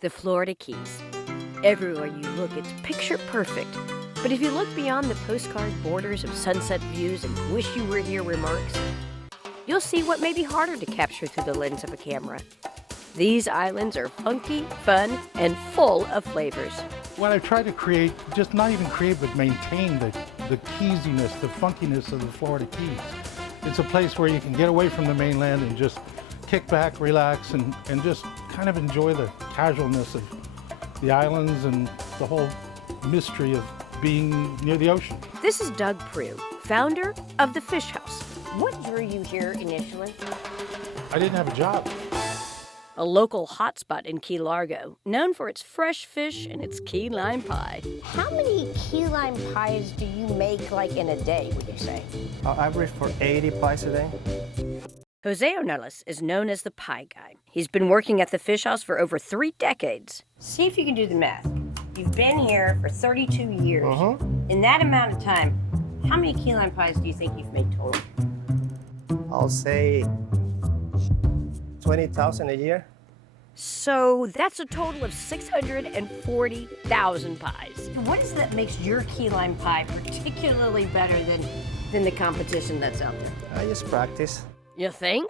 The Florida Keys. Everywhere you look, it's picture perfect. But if you look beyond the postcard borders of sunset views and wish you were here remarks, you'll see what may be harder to capture through the lens of a camera. These islands are funky, fun, and full of flavors. What I try to create, just not even create, but maintain the keesiness, the funkiness of the Florida Keys. It's a place where you can get away from the mainland and just kick back, relax, and just kind of enjoy the casualness of the islands and the whole mystery of being near the ocean. This is Doug Prue, founder of The Fish House. What drew you here initially? I didn't have a job. A local hotspot in Key Largo, known for its fresh fish and its key lime pie. How many key lime pies do you make, like, in a day, would you say? I average for 80 pies a day. Jose Ornelas is known as the Pie Guy. He's been working at the Fish House for over 3 decades. See if you can do the math. You've been here for 32 years. In that amount of time, how many key lime pies do you think you've made total? I'll say 20,000 a year. So that's a total of 640,000 pies. What is it that makes your key lime pie particularly better than the competition that's out there? I just practice. You think?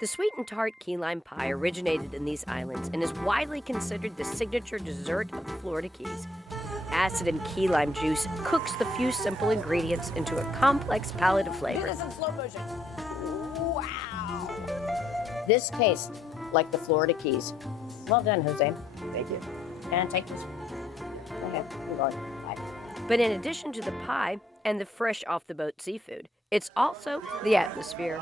The sweet and tart key lime pie originated in these islands and is widely considered the signature dessert of the Florida Keys. Acid and key lime juice cooks the few simple ingredients into a complex palette of flavors. Do this in slow motion. Wow! This tastes like the Florida Keys. Well done, Jose. Thank you. And take this. Go ahead. We're going. Bye. But in addition to the pie and the fresh off-the-boat seafood, it's also the atmosphere.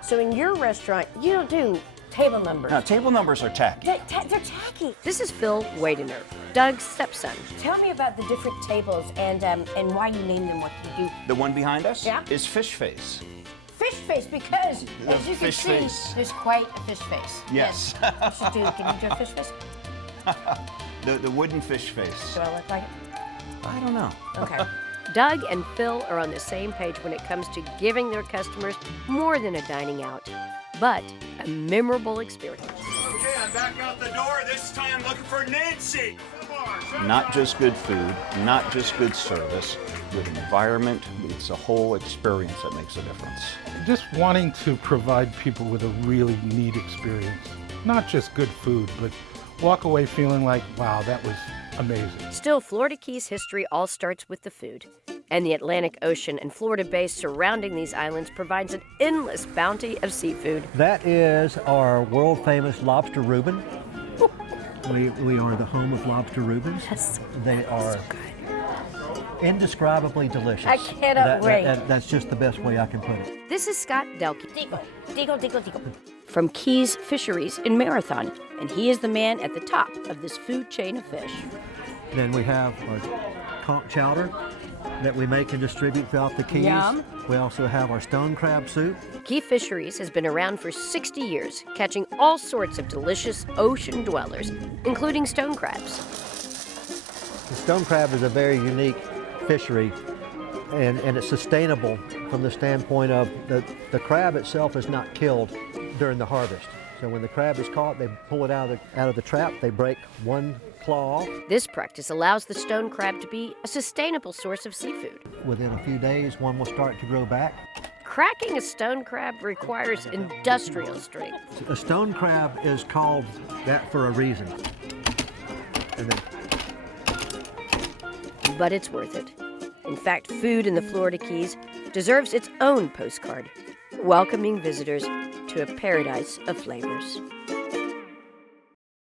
So in your restaurant, you don't do table numbers. No, table numbers are tacky. They're tacky. This is Phil Wadener, Doug's stepson. Tell me about the different tables and why you name them what you do. The one behind us Yeah. is Fish Face. Fish face, because The as you can fish see, face. there's quite a fish face. Yes. Can you do a fish face? The wooden fish face. Do I look like it? I don't know. Okay. Doug and Phil are on the same page when it comes to giving their customers more than a dining out, but a memorable experience. Okay, I'm back out the door. This time looking for Nancy. Not just good food, not just good service, good environment. It's a whole experience that makes a difference. Just wanting to provide people with a really neat experience. Not just good food, but walk away feeling like, wow, that was amazing. Still, Florida Keys history all starts with the food. And the Atlantic Ocean and Florida Bay surrounding these islands provides an endless bounty of seafood. That is our world famous lobster Reuben. We are the home of lobster Reubens. Yes. They are indescribably delicious. I cannot wait. That's just the best way I can put it. This is Scott Delkey. Digo. From Keys Fisheries in Marathon, and he is the man at the top of this food chain of fish. Then we have our conch chowder that we make and distribute throughout the Keys. Yum. We also have our stone crab soup. Key Fisheries has been around for 60 years, catching all sorts of delicious ocean dwellers, including stone crabs. The stone crab is a very unique fishery, and it's sustainable from the standpoint of the crab itself is not killed during the harvest. So when the crab is caught, they pull it out of the trap, they break one claw off. This practice allows the stone crab to be a sustainable source of seafood. Within a few days, one will start to grow back. Cracking a stone crab requires industrial strength. A stone crab is called that for a reason. And then But it's worth it. In fact, food in the Florida Keys deserves its own postcard, welcoming visitors to a paradise of flavors.